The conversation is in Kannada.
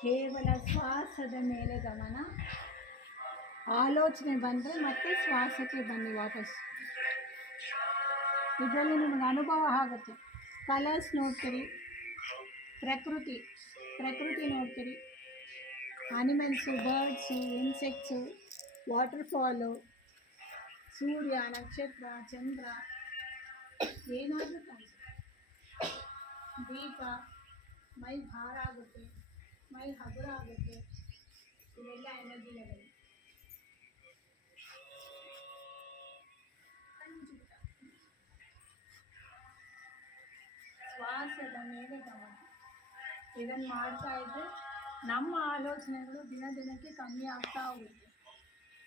ಕೇವಲ ಶ್ವಾಸದ ಮೇಲೆ ಗಮನ. ಆಲೋಚನೆ ಬಂದರೆ ಮತ್ತೆ ಶ್ವಾಸಕ್ಕೆ ಬನ್ನಿ ವಾಪಸ್. ಇದರಲ್ಲಿ ನಿಮಗೆ ಅನುಭವ ಆಗುತ್ತೆ. ಕಲರ್ಸ್ ನೋಡ್ತೀರಿ, ಪ್ರಕೃತಿ ನೋಡ್ತೀರಿ, ಅನಿಮಲ್ಸು, ಬರ್ಡ್ಸು, ಇನ್ಸೆಕ್ಟ್ಸು, ವಾಟರ್ಫಾಲು, ಸೂರ್ಯ, ನಕ್ಷತ್ರ, ಚಂದ್ರ, ಏನಾದರೂ ಕಾಣಿಸುತ್ತೆ. ದೀಪ, ಮೈ ಭಾರ ಆಗುತ್ತೆ, ಮೈ ಹಗುರ ಆಗುತ್ತೆ. ಇವೆಲ್ಲ ಎನರ್ಜಿ ಲೆವೆಲ್. ಶ್ವಾಸದ ಮೇಲೆ ಗಮನ. ಇದನ್ನು ಮಾಡ್ತಾ ಇದ್ದರೆ ನಮ್ಮ ಆಲೋಚನೆಗಳು ದಿನ ದಿನಕ್ಕೆ ಕಮ್ಮಿ ಆಗ್ತಾ ಹೋಗುತ್ತೆ.